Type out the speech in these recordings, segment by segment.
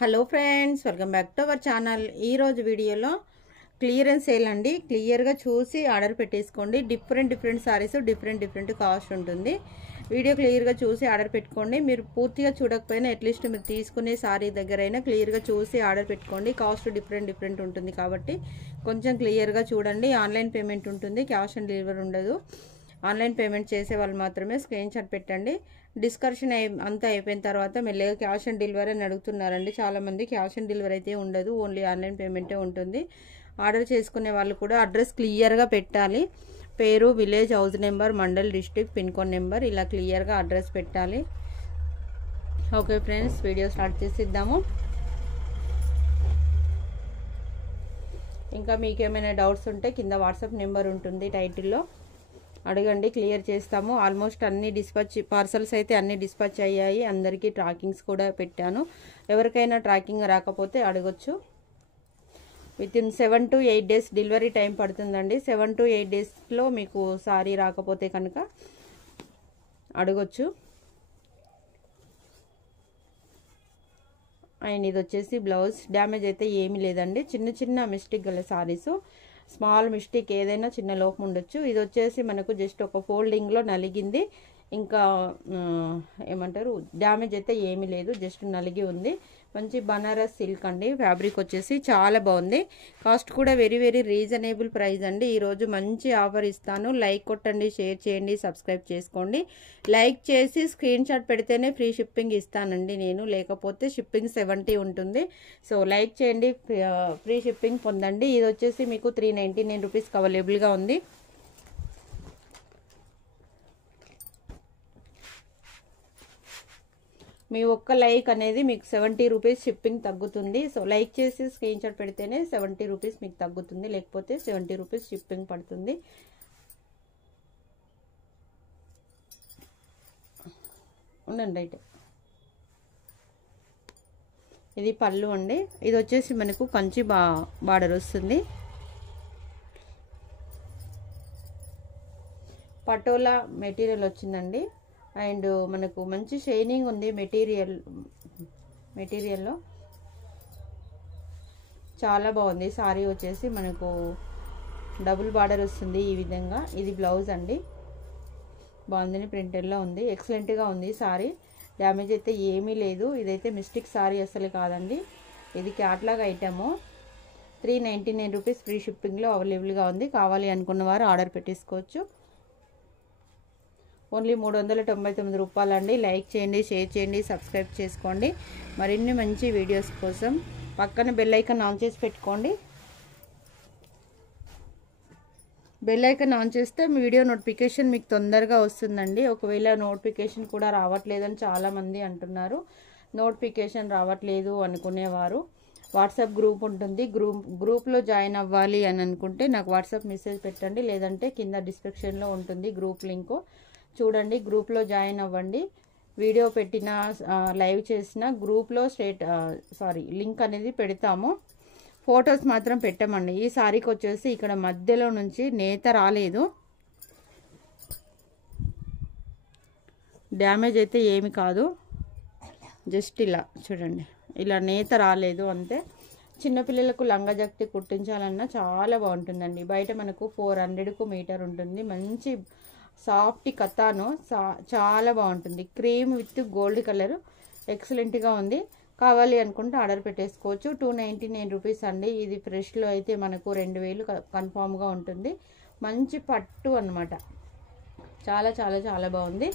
Hello friends, welcome back to our channel. ఈరోజు వీడియోలో clearance sale అండి. క్లియర్గా చూసి ఆర్డర్ పెట్టేసుకోండి. డిఫరెంట్ సారీస్ డిఫరెంట్ కాస్ట్ ఉంటుంది. వీడియో క్లియర్గా చూసి ఆర్డర్ పెట్టుకోండి. మీరు పూర్తిగా చూడకపోయినా అట్లీస్ట్ మీరు తీసుకునే సారీ దగ్గరైనా క్లియర్గా చూసి ఆర్డర్ పెట్టుకోండి. కాస్ట్ డిఫరెంట్ ఉంటుంది కాబట్టి కొంచెం క్లియర్గా చూడండి. ఆన్లైన్ పేమెంట్ ఉంటుంది, క్యాష్ ఆన్ డెలివరీ ఉండదు. ఆన్లైన్ పేమెంట్ చేసే వాళ్ళు మాత్రమే స్క్రీన్ షాట్ పెట్టండి. డిస్కషన్ అంతా అయిపోయిన తర్వాత మెల్లగా క్యాష్ ఆన్ డెలివరీ అని అడుగుతున్నారండి చాలామంది. క్యాష్ ఆన్ డెలివరీ అయితే ఉండదు, ఓన్లీ ఆన్లైన్ పేమెంటే ఉంటుంది. ఆర్డర్ చేసుకునే వాళ్ళు కూడా అడ్రస్ క్లియర్గా పెట్టాలి. పేరు, village, house number, mandal, district, pin code number ఇలా క్లియర్గా అడ్రస్ పెట్టాలి. ఓకే ఫ్రెండ్స్, వీడియో స్టార్ట్ చేసిద్దాము. ఇంకా మీకు ఏమైనా డౌట్స్ ఉంటే కింద వాట్సాప్ నెంబర్ ఉంటుంది టైటిల్లో, అడగండి, క్లియర్ చేస్తాము. ఆల్మోస్ట్ అన్ని పార్సల్స్ అయితే అన్ని డిస్పాచ్ అయ్యాయి. అందరికీ ట్రాకింగ్స్ కూడా పెట్టాను. ఎవరికైనా ట్రాకింగ్ రాకపోతే అడగొచ్చు. Within 7 to 8 days delivery time పడుతుందండి. 7 to 8 daysలో మీకు సారీ రాకపోతే కనుక అడగొచ్చు. అండ్ ఇది వచ్చేసి బ్లౌజ్. డ్యామేజ్ అయితే ఏమీ లేదండి. చిన్న మిస్టేక్ గల సారీసు, స్మాల్ మిస్టేక్ ఏదైనా చిన్న లోపం ఉండొచ్చు. ఇది వచ్చేసి మనకు జస్ట్ ఒక ఫోల్డింగ్లో నలిగింది. ఇంకా ఏమంటారు, డ్యామేజ్ అయితే ఏమీ లేదు, జస్ట్ నలిగి ఉంది. మంచి బనారస్ సిల్క్ అండి. ఫ్యాబ్రిక్ వచ్చేసి చాలా బాగుంది. కాస్ట్ కూడా వెరీ రీజనబుల్ ప్రైస్ అండి. ఈరోజు మంచి ఆఫర్ ఇస్తాను. లైక్ కొట్టండి, షేర్ చేయండి, సబ్స్క్రైబ్ చేసుకోండి. లైక్ చేసి స్క్రీన్ షాట్ పెడితేనే ఫ్రీ షిప్పింగ్ ఇస్తానండి నేను, లేకపోతే షిప్పింగ్ 70 ఉంటుంది. సో లైక్ చేయండి, ఫ్రీ షిప్పింగ్ పొందండి. ఇది వచ్చేసి మీకు 399 రూపీస్కి అవైలబుల్గా ఉంది. మీ ఒక్క లైక్ అనేది మీకు 70 రూపీస్ షిప్పింగ్ తగ్గుతుంది. సో లైక్ చేసి స్క్రీన్ షాట్ పెడితేనే 70 రూపీస్ మీకు తగ్గుతుంది, లేకపోతే 70 రూపీస్ షిప్పింగ్ పడుతుంది. ఉండండి రైట్. ఇది పళ్ళు అండి. ఇది వచ్చేసి మనకు కంచి బార్డర్ వస్తుంది. పటోలా మెటీరియల్ వచ్చిందండి. అండ్ మనకు మంచి షైనింగ్ ఉంది మెటీరియల్లో, చాలా బాగుంది. సారీ వచ్చేసి మనకు డబుల్ బార్డర్ వస్తుంది ఈ విధంగా. ఇది బ్లౌజ్ అండి. బాగుందని ప్రింటెడ్లో ఉంది, ఎక్సలెంట్గా ఉంది సారీ. డ్యామేజ్ అయితే ఏమీ లేదు. ఇదైతే మిస్టేక్ సారీ అసలు కాదండి. ఇది క్యాట్లాగ్ ఐటము. 399 రూపీస్ ఫ్రీ షిప్పింగ్లో అవైలబుల్గా ఉంది. కావాలి అనుకున్న వారు ఆర్డర్ పెట్టేసుకోవచ్చు. ఓన్లీ 399 రూపాయలండి. లైక్ చేయండి, షేర్ చేయండి, సబ్స్క్రైబ్ చేసుకోండి. మరిన్ని మంచి వీడియోస్ కోసం పక్కన బెల్ ఐకాన్ ఆన్ చేసి పెట్టుకోండి. బెల్ ఐకాన్ ఆన్ చేస్తే వీడియో నోటిఫికేషన్ మీకు తొందరగా వస్తుందండి. ఒకవేళ నోటిఫికేషన్ కూడా రావట్లేదని చాలామంది అంటున్నారు. నోటిఫికేషన్ రావట్లేదు అనుకునేవారు వాట్సాప్ గ్రూప్ ఉంటుంది. గ్రూప్లో జాయిన్ అవ్వాలి అని అనుకుంటే నాకు వాట్సాప్ మెసేజ్ పెట్టండి, లేదంటే కింద డిస్క్రిప్షన్లో ఉంటుంది గ్రూప్ లింక్, చూడండి. గ్రూప్లో జాయిన్ అవ్వండి. వీడియో పెట్టిన లైవ్ చేసిన గ్రూప్లో లింక్ అనేది పెడతాము. ఫొటోస్ మాత్రం పెట్టమండి. ఈ సారీకి వచ్చేసి ఇక్కడ మధ్యలో నుంచి నేత రాలేదు. డ్యామేజ్ అయితే ఏమి కాదు, జస్ట్ ఇలా చూడండి, ఇలా నేత రాలేదు అంతే. చిన్నపిల్లలకు లంగా జాకెట్ కుట్టించాలన్నా చాలా బాగుంటుందండి. బయట మనకు 400కు మీటర్ ఉంటుంది. మంచి సాఫ్ట్ కథాను, చాలా బాగుంటుంది. క్రీమ్ విత్ గోల్డ్ కలర్, ఎక్సలెంట్గా ఉంది. కావాలి అనుకుంటే ఆర్డర్ పెట్టేసుకోవచ్చు. 299 రూపీస్ అండి. ఇది ఫ్రెష్లో అయితే మనకు 2000 కన్ఫామ్గా ఉంటుంది. మంచి పట్టు అనమాట. చాలా బాగుంది.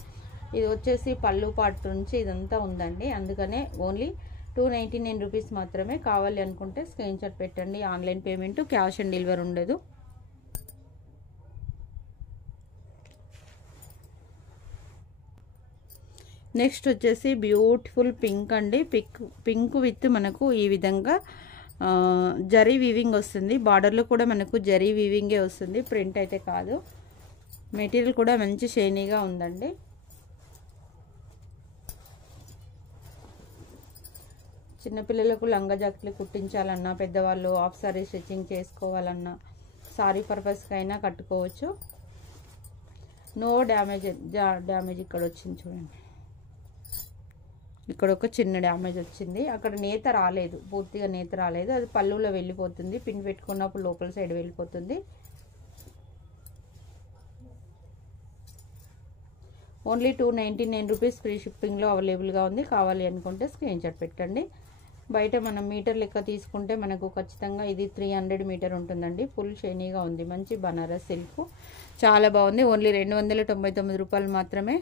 ఇది వచ్చేసి పళ్ళు పాటు నుంచి ఇదంతా ఉందండి. అందుకనే ఓన్లీ 299 రూపీస్ మాత్రమే. కావాలి అనుకుంటే స్క్రీన్ షాట్ పెట్టండి. Online payment, cash on delivery ఉండదు. నెక్స్ట్ వచ్చేసి బ్యూటిఫుల్ పింక్ అండి. పింక్ విత్ మనకు ఈ విధంగా జరీ వీవింగ్ వస్తుంది. బార్డర్లో కూడా మనకు జరీ వీవింగే వస్తుంది, ప్రింట్ అయితే కాదు. మెటీరియల్ కూడా మంచి షైనీగా ఉందండి. చిన్నపిల్లలకు లంగా జాకెట్లు కుట్టించాలన్నా, పెద్దవాళ్ళు హాఫ్ సారీ స్టిచ్చింగ్ చేసుకోవాలన్నా, సారీ పర్పస్కైనా కట్టుకోవచ్చు. నో డ్యామేజ్ ఇక్కడ వచ్చింది చూడండి. ఇక్కడ ఒక చిన్న డ్యామేజ్ వచ్చింది, అక్కడ నేత రాలేదు, పూర్తిగా నేత రాలేదు, అది పళ్ళులో వెళ్ళిపోతుంది, పిన్ పెట్టుకున్నప్పుడు లోపల సైడ్ వెళ్ళిపోతుంది. ఓన్లీ 299 రూపీస్ ఫ్రీ షిప్పింగ్లో అవైలబుల్గా ఉంది. కావాలి అనుకుంటే స్క్రీన్ షాట్ పెట్టండి. బయట మనం మీటర్ లెక్క తీసుకుంటే మనకు ఖచ్చితంగా ఇది 300 మీటర్ ఉంటుందండి. ఫుల్ షైనీగా ఉంది, మంచి బనారస్ సిల్క్, చాలా బాగుంది. ఓన్లీ 299 రూపాయలు మాత్రమే.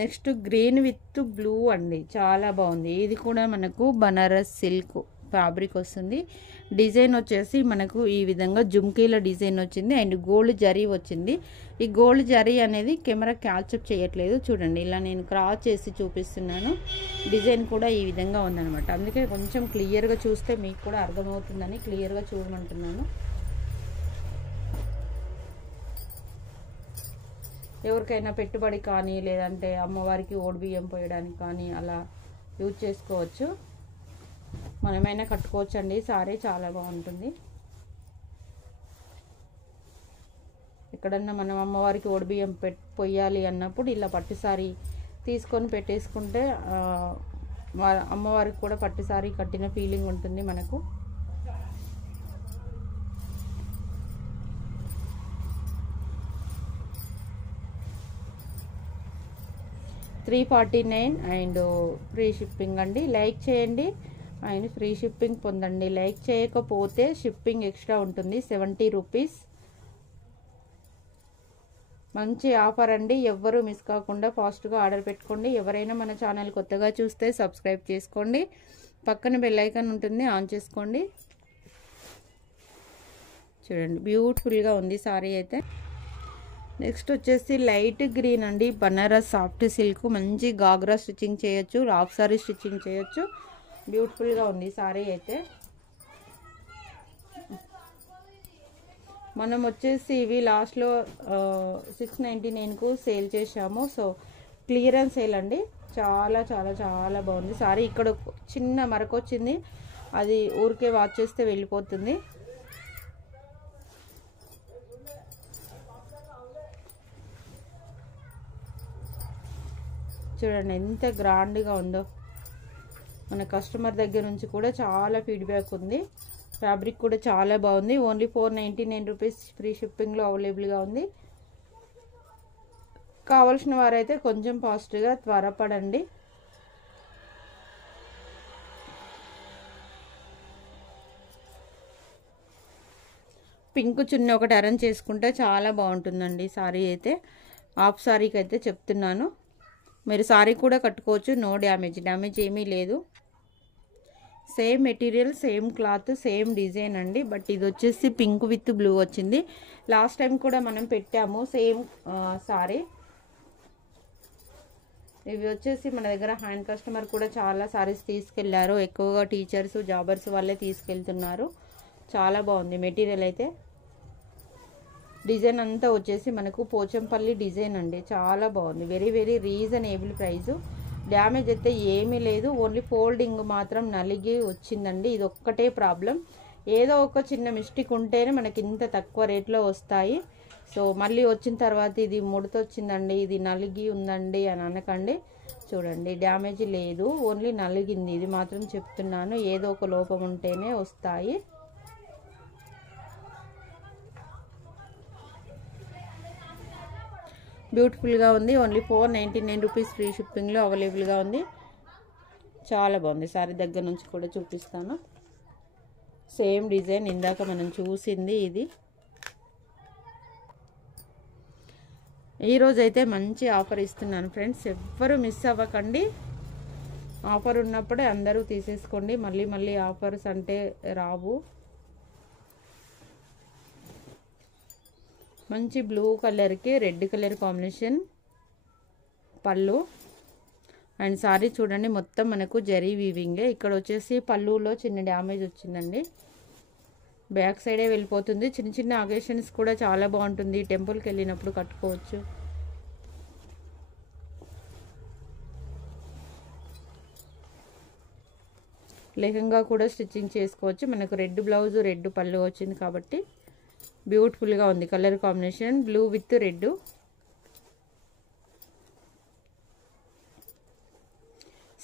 నెక్స్ట్ గ్రీన్ విత్ బ్లూ అండి, చాలా బాగుంది. ఇది కూడా మనకు బనారస్ సిల్క్ ఫ్యాబ్రిక్ వస్తుంది. డిజైన్ వచ్చేసి మనకు ఈ విధంగా జుమ్కీల డిజైన్ వచ్చింది అండ్ గోల్డ్ జరీ వచ్చింది. ఈ గోల్డ్ జరీ అనేది కెమెరా క్యాప్చర్ చేయట్లేదు, చూడండి ఇలా నేను క్రాస్ చేసి చూపిస్తున్నాను. డిజైన్ కూడా ఈ విధంగా ఉందన్నమాట, అందుకే కొంచెం క్లియర్గా చూస్తే మీకు కూడా అర్థమవుతుందని క్లియర్గా చూడమంటున్నాను. ఎవరికైనా పెట్టుబడి కానీ లేదంటే అమ్మవారికి ఓడిబియ్యం పోయడానికి కానీ అలా యూజ్ చేసుకోవచ్చు, మనమైనా కట్టుకోవచ్చు అండి. సారీ చాలా బాగుంటుంది. ఎక్కడన్నా మనం అమ్మవారికి ఓడిబియ్యం పొయ్యాలి అన్నప్పుడు ఇలా పట్టు సారీ తీసుకొని పెట్టేసుకుంటే అమ్మవారికి కూడా పట్టు సారీ కట్టిన ఫీలింగ్ ఉంటుంది మనకు. $349 అండ్ ఫ్రీ షిప్పింగ్ అండి. లైక్ చేయండి అండ్ ఫ్రీ షిప్పింగ్ పొందండి. లైక్ చేయకపోతే షిప్పింగ్ ఎక్స్ట్రా ఉంటుంది, 70 రూపీస్. మంచి ఆఫర్ అండి, ఎవ్వరూ మిస్ కాకుండా ఫాస్ట్గా ఆర్డర్ పెట్టుకోండి. ఎవరైనా మన ఛానల్ కొత్తగా చూస్తే సబ్స్క్రైబ్ చేసుకోండి, పక్కన బెల్ ఐకాన్ ఉంటుంది, ఆన్ చేసుకోండి. చూడండి బ్యూటిఫుల్గా ఉంది సారీ అయితే. నెక్స్ట్ వచ్చేసి లైట్ గ్రీన్ అండి, బనారస్ సాఫ్ట్ సిల్క్, మంచి గాగ్రా స్టిచ్చింగ్ చేయొచ్చు, హాఫ్ సారీ స్టిచ్చింగ్ చేయొచ్చు, బ్యూటిఫుల్గా ఉంది సారీ అయితే. మనం వచ్చేసి ఇవి లాస్ట్లో 699కు సేల్ చేసాము. సో క్లియరెన్స్ సేల్ అండి, చాలా చాలా చాలా బాగుంది సారీ. ఇక్కడ చిన్న మరక వచ్చింది, అది ఊరికే వాచ్ చేస్తే వెళ్ళిపోతుంది. చూడండి ఎంత గ్రాండ్గా ఉందో. మన కస్టమర్ దగ్గర నుంచి కూడా చాలా ఫీడ్బ్యాక్ ఉంది. ఫ్యాబ్రిక్ కూడా చాలా బాగుంది. ఓన్లీ 499 రూపీస్ ఫ్రీ షిప్పింగ్లో అవైలబుల్గా ఉంది. కావాల్సిన వారైతే కొంచెం ఫాస్ట్గా త్వరపడండి. పింక్ చున్నీ ఒకటి అరేంజ్ చేసుకుంటే చాలా బాగుంటుందండి సారీ అయితే. హాఫ్ సారీకి అయితే చెప్తున్నాను, మీరు సారీ కూడా కట్టుకోవచ్చు, నో డ్యామేజ్ ఏమీ లేదు. Same material, same cloth, same design అండి. బట్ ఇది వచ్చేసి పింక్ విత్ బ్లూ వచ్చింది. లాస్ట్ టైం కూడా మనం పెట్టాము సేమ్ సారీ. ఇవి వచ్చేసి మన దగ్గర హ్యాండ్ కస్టమర్ కూడా చాలా సారీస్ తీసుకెళ్లారు, ఎక్కువగా టీచర్స్ జాబర్స్ వాళ్ళే తీసుకెళ్తున్నారు. చాలా బాగుంది మెటీరియల్ అయితే. డిజైన్ అంతా వచ్చేసి మనకు పోచంపల్లి డిజైన్ అండి, చాలా బాగుంది. Very very reasonable price. Damage అయితే ఏమీ లేదు, ఓన్లీ ఫోల్డింగ్ మాత్రం నలిగి వచ్చిందండి. ఇది ఒక్కటే ప్రాబ్లం. ఏదో ఒక చిన్న మిస్టేక్ ఉంటేనే మనకి ఇంత తక్కువ రేట్లో వస్తాయి. సో మళ్ళీ వచ్చిన తర్వాత ఇది ముడత వచ్చిందండి, ఇది నలిగి ఉందండి అని అనకండి. చూడండి డ్యామేజ్ లేదు, ఓన్లీ నలిగింది. ఇది మాత్రం చెప్తున్నాను, ఏదో ఒక లోపం ఉంటేనే వస్తాయి. బ్యూటిఫుల్గా ఉంది. ఓన్లీ 499 రూపీస్ ఫ్రీ షిప్పింగ్లో అవైలబుల్గా ఉంది. చాలా బాగుంది సారీ. దగ్గర నుంచి కూడా చూపిస్తాను. సేమ్ డిజైన్ ఇందాక మనం చూసింది ఇది. ఈరోజైతే మంచి ఆఫర్ ఇస్తున్నాను ఫ్రెండ్స్, ఎవ్వరూ మిస్ అవ్వకండి. ఆఫర్ ఉన్నప్పుడే అందరూ తీసేసుకోండి, మళ్ళీ మళ్ళీ ఆఫర్స్ అంటే రావు. మంచి బ్లూ కలర్కి రెడ్ కలర్ కాంబినేషన్ పళ్ళు అండ్ సారీ చూడండి మొత్తం మనకు జరీ వీవింగే. ఇక్కడ వచ్చేసి పళ్ళులో చిన్న డ్యామేజ్ వచ్చిందండి, బ్యాక్ సైడే వెళ్ళిపోతుంది. చిన్న చిన్న అకేషన్స్ కూడా చాలా బాగుంటుంది, టెంపుల్కి వెళ్ళినప్పుడు కట్టుకోవచ్చు. లెహంగా కూడా స్టిచ్చింగ్ చేసుకోవచ్చు. మనకు రెడ్ బ్లౌజ్ రెడ్ పళ్ళు వచ్చింది కాబట్టి బ్యూటిఫుల్గా ఉంది. Colour combination blue with red.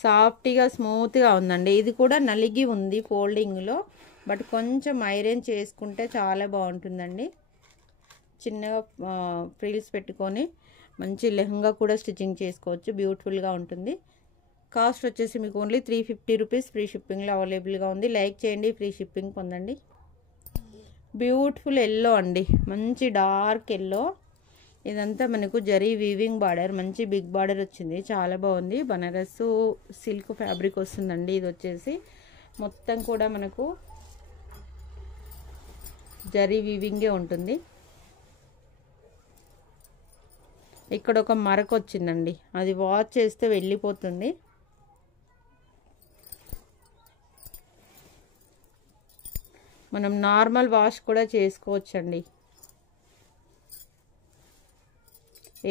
సాఫ్ట్గా స్మూత్గా ఉందండి. ఇది కూడా నలిగి ఉంది ఫోల్డింగ్లో, బట్ కొంచెం ఐరన్ చేసుకుంటే చాలా బాగుంటుందండి. చిన్నగా ఫ్రిల్స్ పెట్టుకొని మంచి లెహంగా కూడా స్టిచ్చింగ్ చేసుకోవచ్చు, బ్యూటిఫుల్గా ఉంటుంది. కాస్ట్ వచ్చేసి మీకు ఓన్లీ 350 రూపీస్ ఫ్రీ షిప్పింగ్లో అవైలబుల్గా ఉంది. లైక్ చేయండి, ఫ్రీ షిప్పింగ్ పొందండి. బ్యూటిఫుల్ ఎల్లో అండి, మంచి డార్క్ ఎల్లో. ఇదంతా మనకు జరీ వీవింగ్ బార్డర్, మంచి బిగ్ బార్డర్ వచ్చింది, చాలా బాగుంది. బనారస్ సిల్క్ ఫ్యాబ్రిక్ వస్తుందండి. ఇది వచ్చేసి మొత్తం కూడా మనకు జరీ వీవింగే ఉంటుంది. ఇక్కడ ఒక మరక వచ్చిందండి, అది వాష్ చేస్తే వెళ్ళిపోతుంది. మనం నార్మల్ వాష్ కూడా చేసుకోవచ్చండి.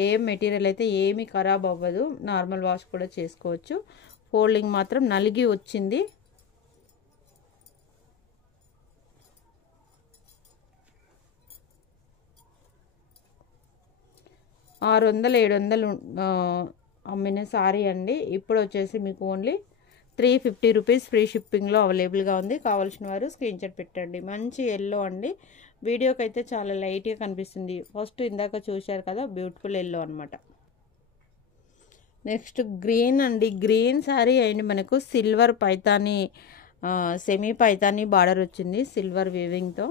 ఏం మెటీరియల్ అయితే ఏమీ ఖరాబ్ అవ్వదు, నార్మల్ వాష్ కూడా చేసుకోవచ్చు. ఫోల్డింగ్ మాత్రం నలిగి వచ్చింది. $600-700 అమ్మిన సారీ అండి. ఇప్పుడు వచ్చేసి మీకు ఓన్లీ 350 రూపీస్ ఫ్రీ షిప్పింగ్లో అవైలబుల్గా ఉంది. కావాల్సిన వారు స్క్రీన్ షాట్ పెట్టండి. మంచి ఎల్లో అండి, వీడియోకి అయితే చాలా లైట్గా కనిపిస్తుంది. ఫస్ట్ ఇందాక చూశారు కదా, బ్యూటిఫుల్ ఎల్లో అనమాట. నెక్స్ట్ గ్రీన్ అండి, గ్రీన్ సారీ అండి. మనకు silver Paithani, semi Paithani border వచ్చింది సిల్వర్ వీవింగ్తో.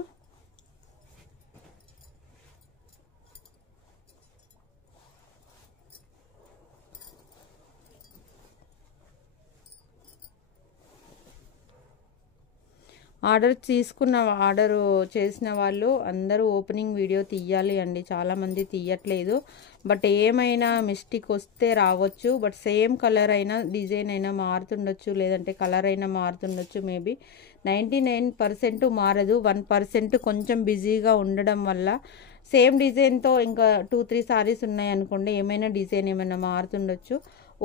ఆర్డర్ చేసిన వాళ్ళు అందరూ ఓపెనింగ్ వీడియో తీయాలి అండి. చాలామంది తీయట్లేదు, బట్ ఏమైనా మిస్టేక్ వస్తే రావచ్చు. బట్ సేమ్ కలర్ అయినా డిజైన్ అయినా మారుతుండొచ్చు, లేదంటే కలర్ అయినా మారుతుండొచ్చు. మేబీ 99% మారదు, 1% కొంచెం బిజీగా ఉండడం వల్ల. సేమ్ డిజైన్తో ఇంకా 2-3 సారీస్ ఉన్నాయనుకోండి, ఏమైనా డిజైన్ ఏమైనా మారుతుండొచ్చు.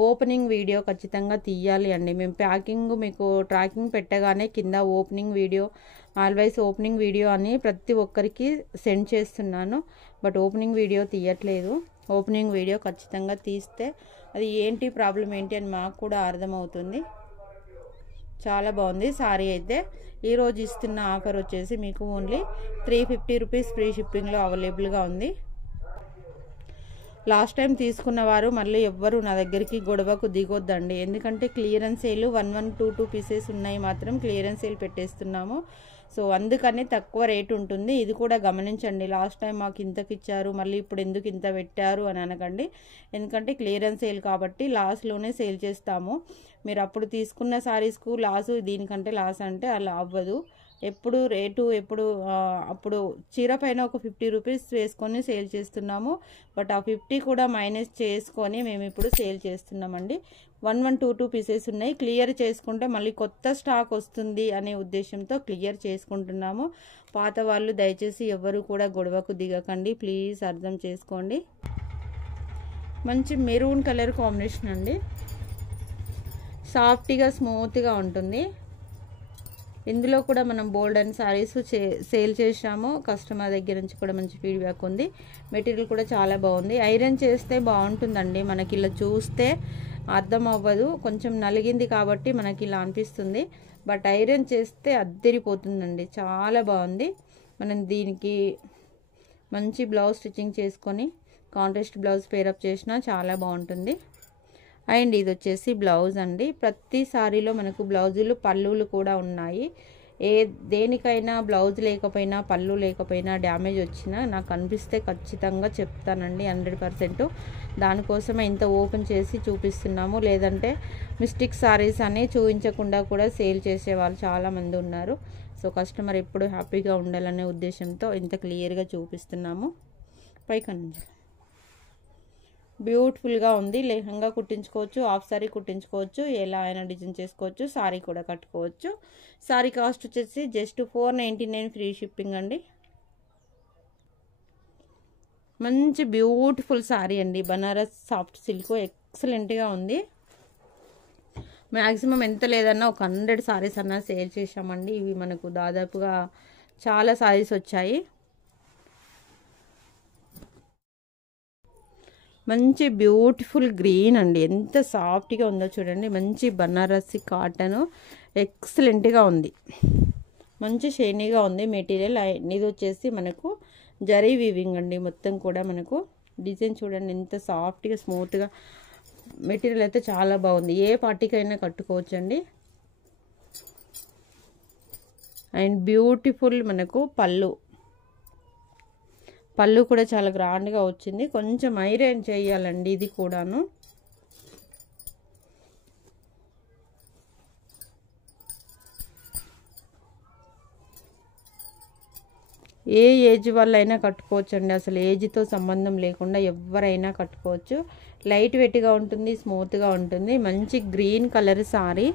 ఓపెనింగ్ వీడియో ఖచ్చితంగా తీయాలి అండి. మేము ప్యాకింగ్ మీకు ట్రాకింగ్ పెట్టగానే కింద opening video, always opening video అని ప్రతి ఒక్కరికి సెండ్ చేస్తున్నాను, బట్ ఓపెనింగ్ వీడియో తీయట్లేదు. ఓపెనింగ్ వీడియో ఖచ్చితంగా తీస్తే అది ఏంటి ప్రాబ్లం ఏంటి అని మాకు కూడా అర్థమవుతుంది. చాలా బాగుంది సారీ అయితే. ఈరోజు ఇస్తున్న ఆఫర్ వచ్చేసి మీకు ఓన్లీ 350 రూపీస్ ఫ్రీ షిప్పింగ్లో అవైలబుల్గా ఉంది. లాస్ట్ టైం తీసుకున్న వారు మళ్ళీ ఎవ్వరు నా దగ్గరికి గొడవకు దిగొద్దండి, ఎందుకంటే క్లియరెన్స్ సేల్ 1122 పీసెస్ ఉన్నాయి, మాత్రం క్లియరెన్స్ సేల్ పెట్టేస్తున్నాము. సో అందుకని తక్కువ రేట్ ఉంటుంది, ఇది కూడా గమనించండి. లాస్ట్ టైం మాకు ఇంతకు ఇచ్చారు, మళ్ళీ ఇప్పుడు ఎందుకు ఇంత పెట్టారు అని అనకండి, ఎందుకంటే క్లియరెన్స్ సేల్ కాబట్టి లాస్ట్లోనే సేల్ చేస్తాము. మీరు అప్పుడు తీసుకున్న సారీస్కు లాసు, దీనికంటే లాస్ అంటే అలా అవ్వదు. ఎప్పుడు రేటు అప్పుడు చీర పైన ఒక 50 రూపీస్ వేసుకొని సేల్ చేస్తున్నాము, బట్ ఆ 50 కూడా మైనస్ చేసుకొని మేము ఇప్పుడు సేల్ చేస్తున్నామండి. 1122 పీసెస్ ఉన్నాయి, క్లియర్ చేసుకుంటే మళ్ళీ కొత్త స్టాక్ వస్తుంది అనే ఉద్దేశంతో క్లియర్ చేసుకుంటున్నాము. పాత వాళ్ళు దయచేసి ఎవరు కూడా గొడవకు దిగకండి, ప్లీజ్ అర్థం చేసుకోండి. మంచి మెరూన్ కలర్ కాంబినేషన్ అండి, సాఫ్ట్గా స్మూత్గా ఉంటుంది. ఇందులో కూడా మనం బోల్డ్ అండ్ సారీస్ సేల్ చేసాము, కస్టమర్ దగ్గర నుంచి కూడా మంచి ఫీడ్బ్యాక్ ఉంది. మెటీరియల్ కూడా చాలా బాగుంది. ఐరన్ చేస్తే బాగుంటుందండి, మనకి ఇలా చూస్తే అర్థం అవ్వదు, కొంచెం నలిగింది కాబట్టి మనకి ఇలా అనిపిస్తుంది, బట్ ఐరన్ చేస్తే అద్దరిపోతుందండి, చాలా బాగుంది. మనం దీనికి మంచి బ్లౌజ్ స్టిచ్చింగ్ చేసుకొని కాంట్రాస్ట్ బ్లౌజ్ పేరప్ చేసినా చాలా బాగుంటుంది. అండ్ ఇది వచ్చేసి బ్లౌజ్ అండి. ప్రతి సారీలో మనకు బ్లౌజులు, పళ్ళులు కూడా ఉన్నాయి. దేనికైనా బ్లౌజ్ లేకపోయినా, పళ్ళు లేకపోయినా, డ్యామేజ్ వచ్చినా నాకు అనిపిస్తే ఖచ్చితంగా చెప్తానండి 100%. దానికోసమే ఇంత ఓపెన్ చేసి చూపిస్తున్నాము, లేదంటే మిస్టేక్ సారీస్ అని చూపించకుండా కూడా సేల్ చేసే వాళ్ళు చాలామంది ఉన్నారు. సో కస్టమర్ ఎప్పుడు హ్యాపీగా ఉండాలనే ఉద్దేశంతో ఇంత క్లియర్గా చూపిస్తున్నాము. పైకన్నా బ్యూటిఫుల్గా ఉంది, లెహంగా కుట్టించుకోవచ్చు, హాఫ్ సారీ కుట్టించుకోవచ్చు, ఎలా అయినా డిజైన్ చేసుకోవచ్చు, సారీ కూడా కట్టుకోవచ్చు. సారీ కాస్ట్ వచ్చేసి జస్ట్ 499 ఫ్రీ షిప్పింగ్ అండి. మంచి బ్యూటిఫుల్ సారీ అండి, బనారస్ సాఫ్ట్ సిల్క్, ఎక్సలెంట్గా ఉంది. మ్యాక్సిమం ఎంత లేదన్నా ఒక 100 సారీస్ అన్నా సేల్ చేసామండి. ఇవి మనకు దాదాపుగా చాలా సారీస్ వచ్చాయి. మంచి బ్యూటిఫుల్ గ్రీన్ అండి, ఎంత సాఫ్ట్గా ఉందో చూడండి. మంచి బనారసి కాటన్, ఎక్సలెంట్గా ఉంది, మంచి షైనీగా ఉంది మెటీరియల్. ఇది వచ్చేసి మనకు జరీ వీవింగ్ అండి, మొత్తం కూడా మనకు డిజైన్ చూడండి ఎంత సాఫ్ట్గా స్మూత్గా. మెటీరియల్ అయితే చాలా బాగుంది, ఏ పార్టీకైనా కట్టుకోవచ్చు అండి. అండ్ బ్యూటిఫుల్ మనకు పళ్ళు కూడా చాలా గ్రాండ్గా వచ్చింది. కొంచెం ఐరన్ చేయాలండి ఇది కూడాను. ఏ ఏజ్ వాళ్ళైనా కట్టుకోవచ్చు అండి, అసలు ఏజ్తో సంబంధం లేకుండా ఎవరైనా కట్టుకోవచ్చు. లైట్ వెయిట్గా ఉంటుంది, స్మూత్గా ఉంటుంది. మంచి గ్రీన్ కలర్ సారీ.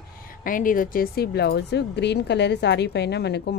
అండ్ ఇది వచ్చేసి బ్లౌజ్. గ్రీన్ కలర్ సారీ పైన మనకు